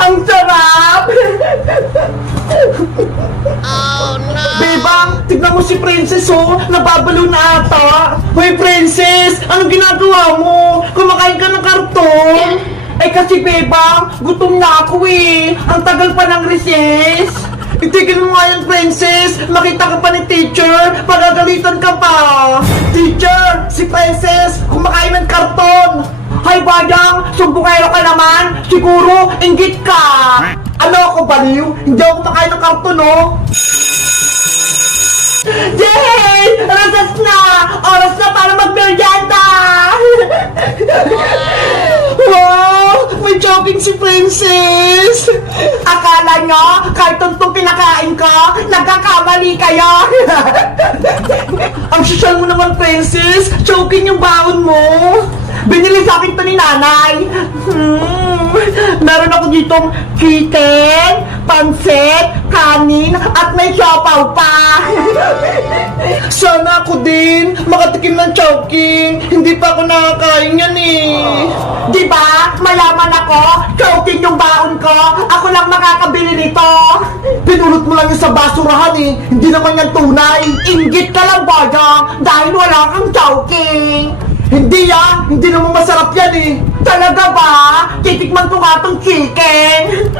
Ang sarap! Oh no! Bebang, tignan mo si Princess oh, nababalo na ata. Hoy Princess, anong ginagawa mo? Kumakain ka ng karton? Ay kasi Bebang, gutom na ako eh. Ang tagal pa ng recess. Itigil mo nga yan, Princess. Makita ka pa ni teacher, pagagalitan ka pa. Teacher, si Princess, kumakain ng karton. Hay Badang, sumbungero ka naman. Siguro, inggit ka. Ano ako, baliw? Hindi ako kumakain ng karton, oh. Yay! Rasas na! Oras na para mag-merienda! Wow! May jogging si Princess! Akala nyo, kahit tuntong pinakain ko, nagkakamali kayo! Ang sosyal mo naman, Princess! Jogging yung baon mo! Binili sa akin to ni nanay! Meron ako ditong chicken, pansit, kanin, at may siopaw pa! Sana ako din makatikim ng chowking. Hindi pa ako nakakain yan eh. Di ba? Mayaman ako. Chowking yung baon ko. Ako lang makakabili nito. Pinulot mo lang yung sa basurahan eh. Hindi naman yan tunay. Inggit ka lang, Badang, dahil wala kang chowking. Hindi yan! Hindi naman masarap yan eh! Talaga ba? Titikman ko nga tong chicken!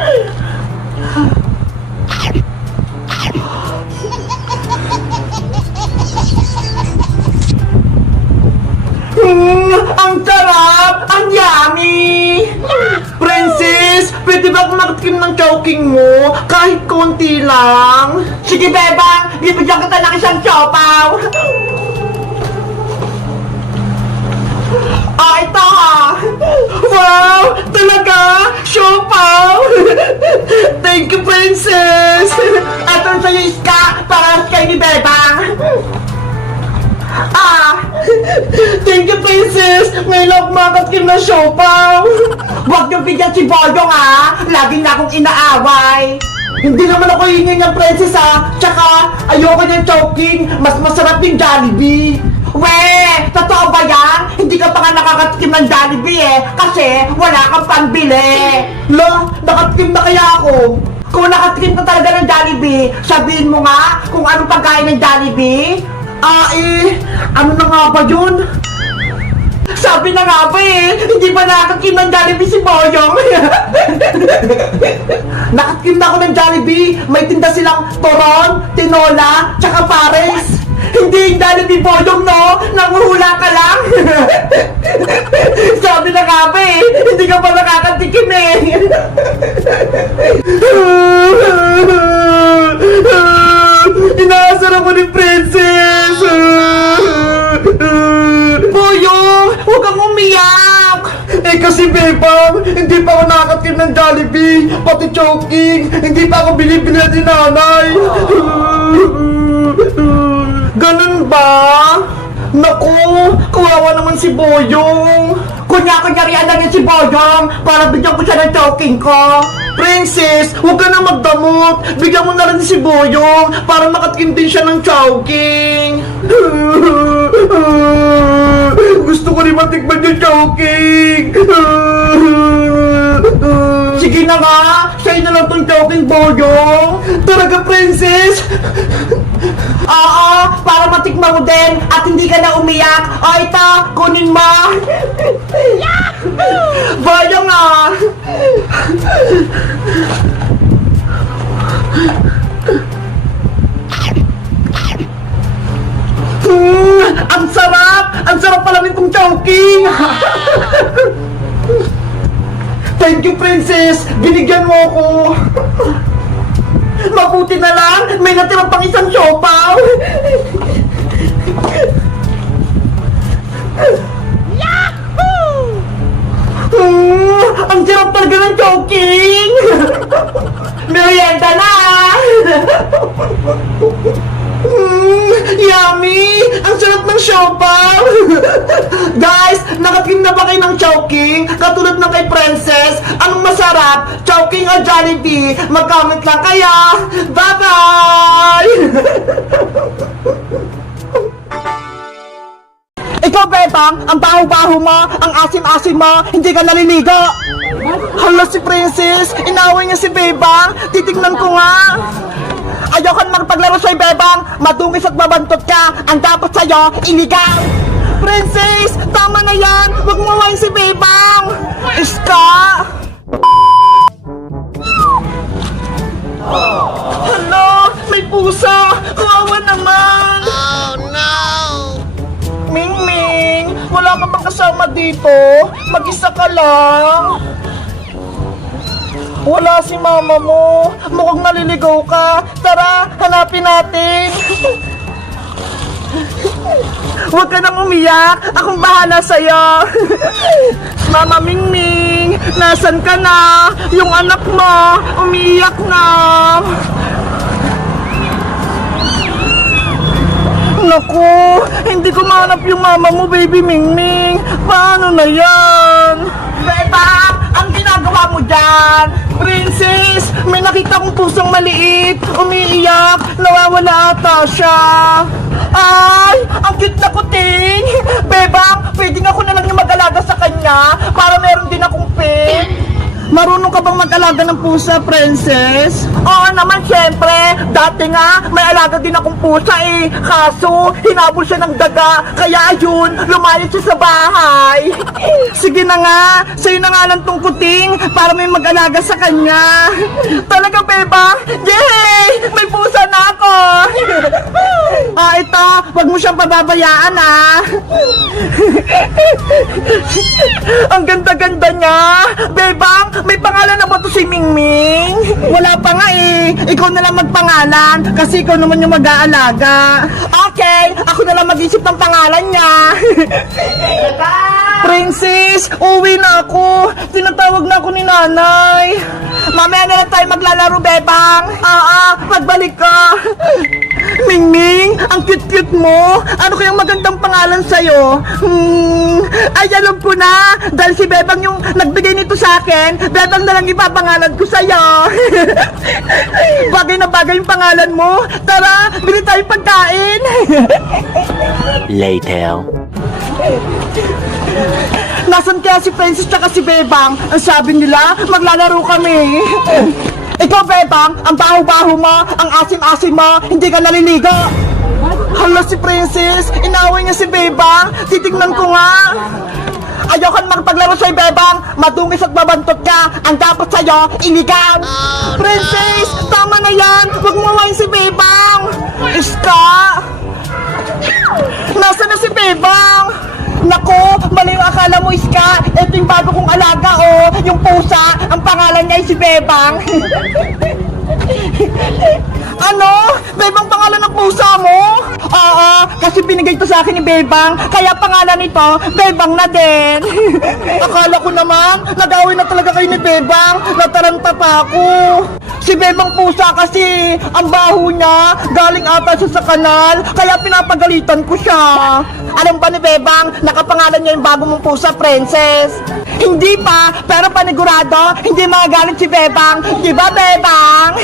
Ang sarap! Ang yummy! Princess, pwede ba akong makatikim ng chowking mo? Kahit konti lang? Sige, Bebang! Bibigyan kita ng isang siopaw! Ah, ito ha! Wow! Talaga? Siopaw! Thank you, Princess! Ato sa'yo, Iska, para kay ni Bebang! Ah! Thank you, Princess! Ngayon ako makatikim ng siopaw! Huwag niyo bigyan si Boyong ha! Lagi na akong inaaway! Hindi naman ako hingin ng Princess ha! Tsaka, ayoko niyang chowking! Mas masarap yung Jollibee! Weh! Totoo ba yan? Hindi ka pa nga nakakatikim ng Jollibee eh! Kasi wala kang pambili! Lo, nakatikim na kaya ako? Kung nakatikim ka talaga ng Jollibee, sabihin mo nga kung anong pagkain ng Jollibee? Ah ano na nga ba yun? Sabi na nga ba eh, hindi ba nakatikim ng Jollibee si Boyong? Nakatikim na ako ng Jollibee, may tinda silang toron, tinola, tsaka pares. Hindi yung Jollibee Boyong, no? Nanguhula ka lang! Sabi na nga ba eh, hindi ka pa nakakatikim eh! Inaasar ako ni Princess! Boyong! Huwag kang umiyak! Eh kasi Bebang, hindi pa ako nakakatikim ng Jollibee, pati chowking, hindi pa ako bilibili ni nanay! Ganun ba? Naku, kawawa naman si Boyong. Kunya-kunyarian lang yan si Boyong para bigyan ko siya ng chowking ko. Princess, huwag ka na magdamot. Bigyan mo na rin si Boyong para makatikim din siya ng chowking. Gusto ko rin matikman yung chowking. Sige na nga, sa'yo na lang tong chowking, Boyong. Talaga, Princess? Oo, para matikman mo din at hindi ka na umiyak. O ito, kunin mo. Boyong ah. Ang sarap! Ang sarap pala nitong chowking! Thank you, Princess! Binigyan mo ako! Mabuti na lang! May natirang pang isang siopaw! Yahoo! Ang sarap talaga ng chowking! Merienda na! Yummy! Ang sarap ng siopaw! Guys, nakatikim na ba kayo ng chowking? Katulad ng kay Princess, anong masarap? Chowking o Jollibee? Mag-comment lang kayo! Bye-bye! Ikaw, Bebang, ang baho-baho mo, ang asim-asim mo, hindi ka naliligo. Hala, si Princess, inaway niya si Bebang. Titignan ko nga. Ayoko na magpaglaro sa'yo, Bebang. Madungis at mabantot ka. Ang dapat sa'yo, iligaw. Princess, tama na yan. Huwag mo mawain si Bebang. Iska. Hala, may pusa. Kawawa naman. Oh no! Ming, wala ka bang kasama dito? Mag-isa ka lang. Wala si mama mo. Mukhang naliligaw ka. Tara, hanapin natin. Huwag ka nang umiyak. Akong bahala sa'yo. Mama Mingming, nasan ka na? Yung anak mo, umiiyak na. Naku, hindi ko mahanap yung mama mo, baby Mingming. Paano na yan? Bebang, ang ginagawa mo dyan? Princess, may nakita kong pusang maliit. Umiiyak, nawawala ata siya. Ay, ang cute na kuting. Bebang, pwedeng ako na lang yung mag-alaga sa kanya para meron din akong pet. Marunong ka bang mag-alaga ng pusa, Princess? Oo naman, syempre. Dati nga, may alaga din akong pusa eh. Kaso, hinabol siya ng daga. Kaya ayun, lumayas siya sa bahay. Sige na nga, sa'yo na nga lang tong kuting para may mag-alaga sa kanya. Talaga, Beba? Yay! May pusa na ako! Ito, wag mo siyang pababayaan ah. Ang ganda-ganda niya. Bebang, may pangalan na ba to si Mingming? Wala pa nga eh. Ikaw na lang magpangalan kasi ikaw naman yung mag-aalaga. Okay, ako na lang mag-isip ng pangalan niya. Princess, uwi na ako. Tinatawag na ako ni nanay. Mamaya na lang tayo maglalaro, Bebang. Magbalik ka. Mingming, ang cute-cute mo. Ano kayang magandang pangalan sa'yo? Ay, alam ko na. Dahil si Bebang yung nagbigay nito sa akin, Bebang na lang ipapangalan ko sa'yo. Bagay na bagay yung pangalan mo. Tara, bili tayong pagkain. Later. Nasaan kaya si Princess tsaka si Bebang? Ang sabi nila, maglalaro kami. Ikaw, Bebang, ang baho-baho mo, ang asim-asim mo, hindi ka naliligo. Hala, si Princess, inaway niya si Bebang. Titignan ko nga. Ayoko na magpaglaro sa'yo, Bebang. Madungis at mabantot ka. Ang dapat sa'yo, iligaw. Princess, tama na yan. Huwag mo mawain si Bebang. Iska. Nasaan na si Bebang? Nako, mali yung akala mo, Iska. Ito yung bago kong alaga, oh. Yung pusa, ang pangalan niya ay si Bebang. Ano? Bebang pangalan ng pusa mo? Oo, kasi binigay to sa akin ni Bebang. Kaya pangalan nito, Bebang na din. Akala ko naman, nag-away na talaga kayo ni Bebang. Nataranta pa ako. Si Bebang pusa kasi, ang baho niya, galing ata siya sa kanal, kaya pinapagalitan ko siya. Alam ba ni Bebang, nakapangalan niya yung bago mong pusa, Princess? Hindi pa, pero panigurado, hindi magagalit si Bebang. Di ba, Bebang?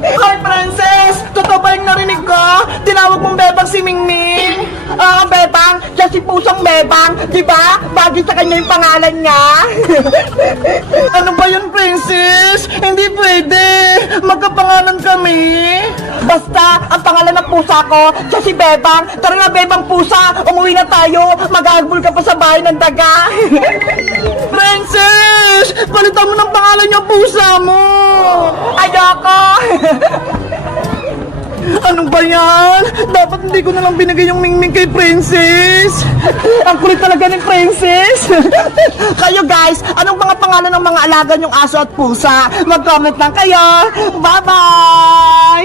Hi, Princess! Totoo ba yung narinig ko? Tinawag mong Bebang si Mingming? Bebang, siya si pusang Bebang. Di ba? Bagay sa kanya yung pangalan niya. Ano ba yun, Princess? Hindi pwede. Magkapangalan kami. Basta, ang pangalan ng pusa ko, siya si Bebang. Tara na, Bebang pusa. Umuwi na tayo. Mag-aagbol ka pa sa bahay ng daga. Princess! Palitan mo ng pangalan yung pusa mo. Ayoko. Anong ba yan? Dapat hindi ko na lang binigay yung Mingming kay Princess. Ang kulit talaga ni Princess. Kayo guys, anong mga pangalan ng mga alaga niyong aso at pusa? Mag-comment lang kayo. Bye-bye!